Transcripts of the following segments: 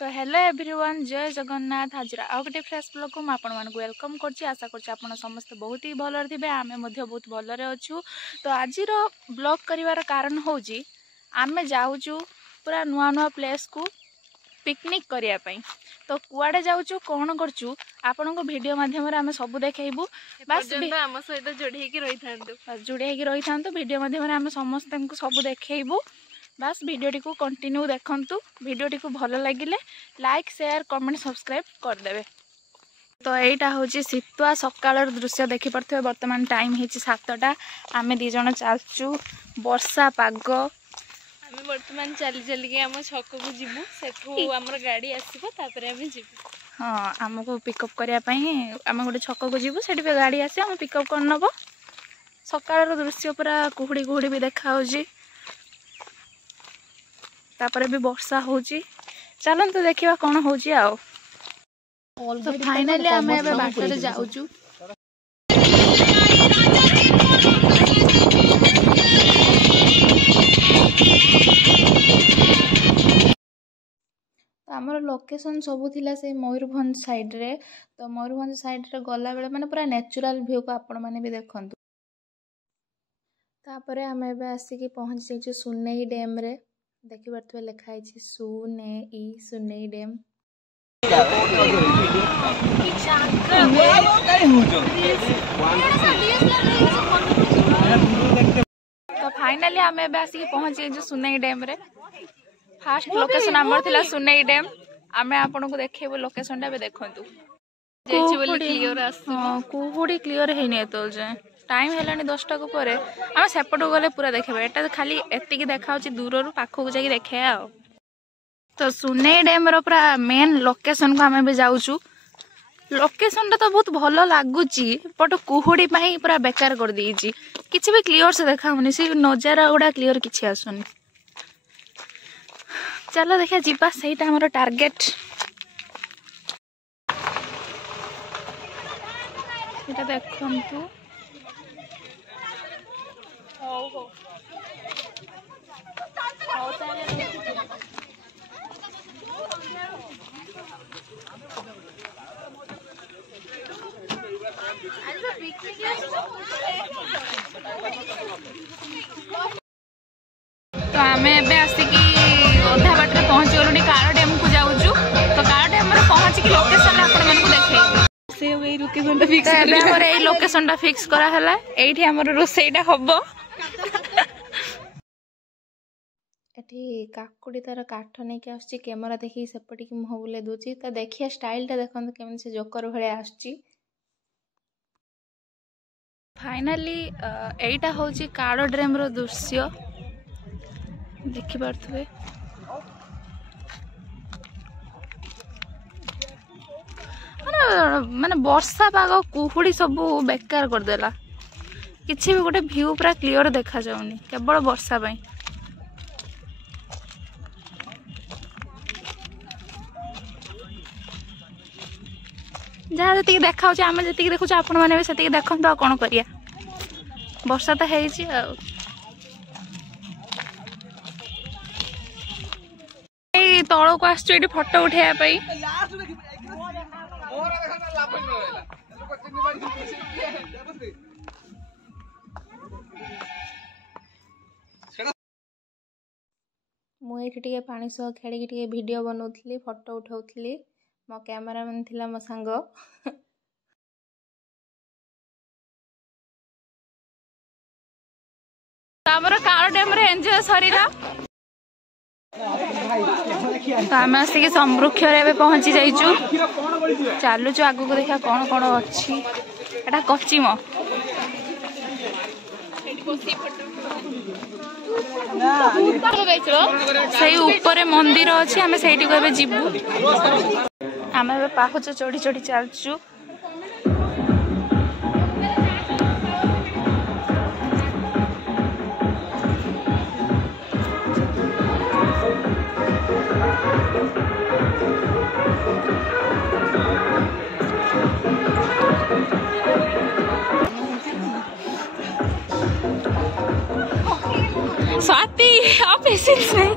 तो hello everyone, जय जगन्नाथ। आज आउ गोटे फ्रेश ब्लॉग को आपण मानक वेलकम करछि। आशा करछि आपण समस्त बहुत ही भलर थिबे। आमे मध्य बहुत भलरे अछु। तो आज ब्लॉग करिवार कारण होउची आमे जाउछु पूरा नुआ नुआ प्लेस को पिकनिक करिया पई। तो कुआडे जाउछु कोन करछु आपण को वीडियो माध्यम रे आमे सब देखेइबू। बस हम सहित जोड़ी रही था वीडियो माध्यम रे आमे समस्त को सब देखेइबू। बस वीडियोटी को कंटिन्यू देखंतु। वीडियोटी को भल लगिले लाइक शेयर कमेंट सब्सक्राइब करदेवे। तो यहीटा हूँ शीतुआ सकाल दृश्य देखी पारे। बर्तमान टाइम है 7टा। आम दी जन चलचु वर्षा पाग। आम बर्तमान चली चलिए आम छक को जीवु सेठू हमर गाड़ी आसीबो तापरे आम जीवु। हाँ, आमको पिकअप करने आम गोटे छक को जीवु सेठी पे गाड़ी आसे आम पिकअप कर नब। सकाल दृश्य पूरा कुहुड़ी कुहुड़ी भी देखा तापरे भी वर्षा होची। चलंतु देखिबा कोन होची आओ। तो फाइनली आम एबे बाटरे जाउचु। आमर लोकेशन सबू थिला से मयूरभंज साइड रे। तो मयूरभंज साइड रे गला बेले माने पूरा नेचुरल व्यू को आपण माने भी देखंतु। तापरे आम एबे आसी पहुंच जाइछु सुनेई डैम रे। देखि पारथुवे लिखा है सुनेई डैम। तो फाइनली आम एबे आसी पहुंच जाइछु सुनेई डैम रे। फास्ट लोकेशन आमर थिला सुनेई डैम। आमे आपन को देखेबो लोकेशन टा बे देखंतु। क्लियर हां, कुहुडी क्लियर हेने तो जे टाइम हेलानी 10टा को परे आम सेपट गले पूरा देखेबे। एटा खाली एतिकी देखाउची दूररू पाखो जाई देखे आ। तो सुनेई डैम रो पूरा मेन लोकेशन को आमे भी जाउचू। लोकेशन टा तो बहुत भलो लागुची बट कुहुडी पई पूरा बेकार कर दीची। किछि भी क्लियर से देखाउनी। से नजारा गुडा क्लियर किछि आसुनी। चलो देखा जीवा सेटा हमर टारगेट। एटा देखंतु। तो आम एबे आसिकी अधा बाटर पहुंच गलुनी कार डैम को जाउचु। तो कार डैम रे पहुंच की लोकेशन आपण मन को देखै से एई लोकेशन टा फिक्स एबे हमर एई लोकेशन टा फिक्स करा हला। एठी हमर रोसेईटा हबो। एठी काकुडी तार काठ नै के आछी कैमरा देखि सेपटी कि मुह बुले दोची। त देखिया स्टाइल टा देखन केमन से जोकर भळे आछी। फाइनली एटा होची काड़ो डैम रो दृश्य देखि पारथुवे। माने वर्षा पाग कुहुड़ी सब बेकार कर देला। किछि भी गोटे व्यू पूरा क्लियर देखा जाउनी केवल वर्षा पई। जहाँ जी देखा आम जी देखु आपण मैंने भी देखते कौन करिया। वर्षा तो है तल को आस फोटो उठाई। मुझे पानी सह खेल वीडियो बनाऊली फोटो उठाऊली। मो कैमरामैन थिला मो सांग। हमर कार डैम रे एंजॉय सरीला। तो आम आसिक संवृक्ष रे पहुंची जाइचु। चलुचु आगु को देखा कौन कौन अच्छी। एटा कचिम से ऊपर मंदिर अच्छी। आम से जीवु। आम पाहुच चढ़ी चढ़ी चलचु। स्वाति आप पेशेंस नहीं।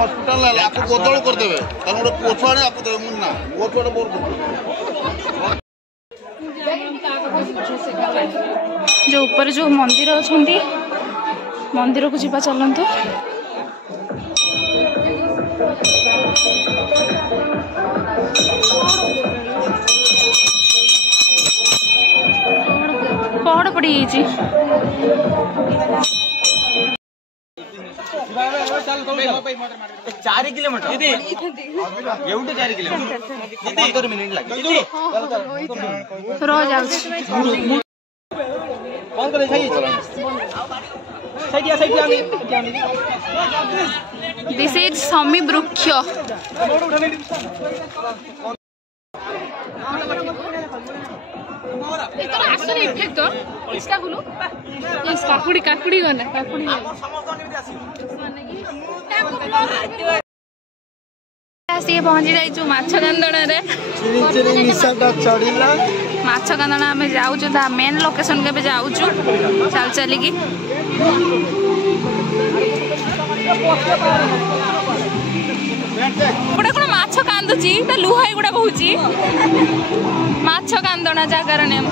हॉस्पिटल आपको बदल कर देबे तन गोटे पुओ छुआ आपको देबे मुन्ना पुओ छुआ बोर जो ऊपर जो मंदिर अछंती मंदिर को जीवा चलंतु पहाड़ पड़ी जी 4 किलोमीटर एवढे 4 किलोमीटर 15 मिनिट लागेल रोज कौन करे दिस इज समी वृक्ष काकुड़ी काकुड़ी गना काकुड़ी आसिके पहुंची जाइछु माछ कांदणा रे माछ कांदणा आमे जाउछु ता मेन लोकेशन के भी जाउछु चल चली गुड़ा कोन माछ कांदुची ता लुहाई गुड़ा बहुची माछ कांदणा जागार नेम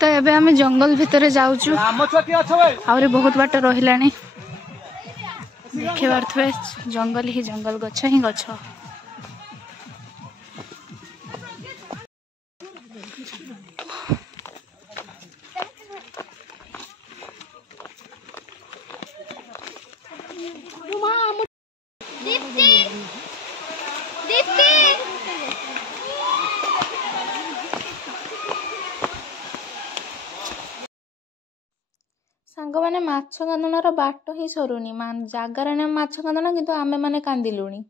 तो एबे हमें जंगल भितर जाउछु आउरे बहुत बाट रहिलानी देखे पारथुए जंगल ही जंगल गछ ही गछ सांग माने माछ कांदणार बाट ही सरुनी जगार ने माछ कांदना किंतु आमे माने कांदिलुनी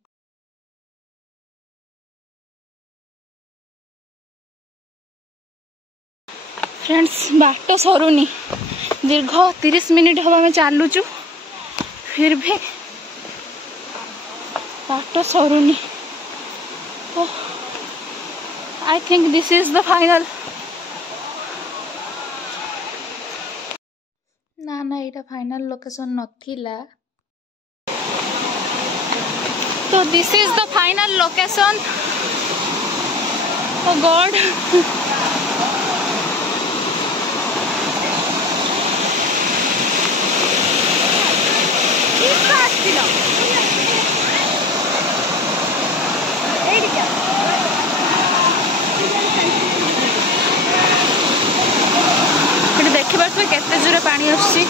फ्रेंड्स बाट सरुनी दीर्घ 30 मिनिट हम आम चलुचु फिर भी बाट सरुनी I think this is the final ना ना ये फाइनल लोकेशन नथिला तो this is the final location oh God देखि पारे केते जोरे पानी आछी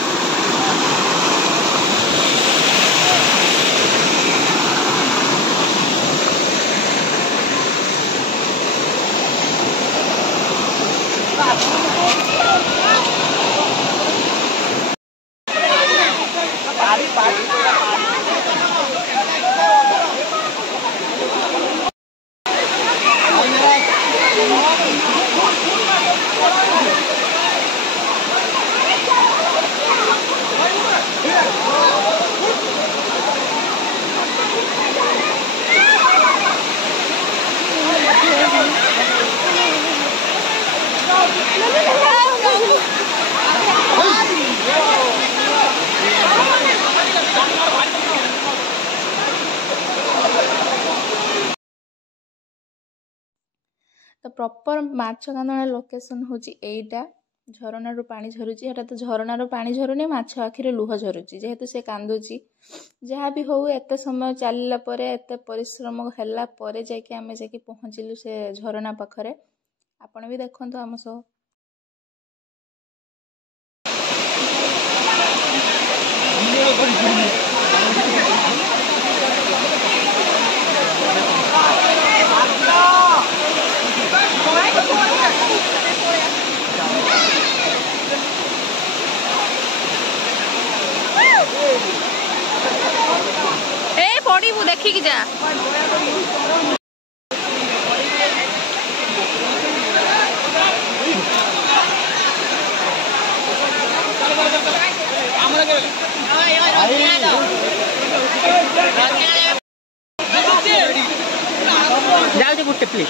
तो प्रॉपर माछ कांदणा लोकेशन होची एटा झरना पानी झरुची एटा तो झरना पानी झरुनी माछ आखिरे लुह झरुची जेहेतु से कांदुची जहाँ भी हो एते समय चलला परे एते परिश्रम हैला परे जाके आमे जाके पहुँचिलु से झरना पाखरे आपण भी देखंतु हम सो पड़ू देखिकी जा जाओ गुटे प्लीज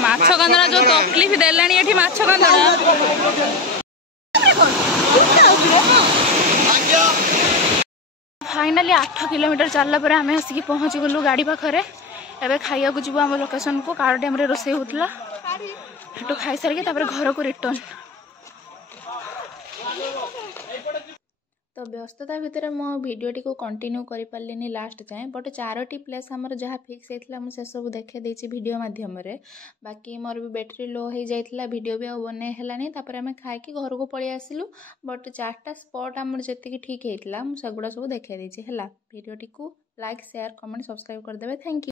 माछ कांदना जो तकलीफ देलानी एठी माछ कांदना फाइनाली 8 किलोमीटर चलला पर आम आसिक पहुँची गलु गाड़ी पाखे एवं खाइया जीव आम लोकेशन को कार डैम रे रोसे होता हेटू खाई सारिक घर को रिटर्न। तो व्यस्तता भितर मो भिडियोटी को कंटिन्यू कर पारे लास्ट जाए बट 4टी प्लेस आमर जहाँ फिक्स होता मुझे सब देखे देती वीडियो माध्यम बाकी मोर भी बैटेरी लो हो जाता वीडियो भी बने है आम खाई घर को पलि आसिलु बट 4टा स्पॉट आमर जी ठीक होता मुझे सब देखे देती है भिडियोटी को लाइक शेयर कमेंट सब्सक्राइब करदे। Thank you.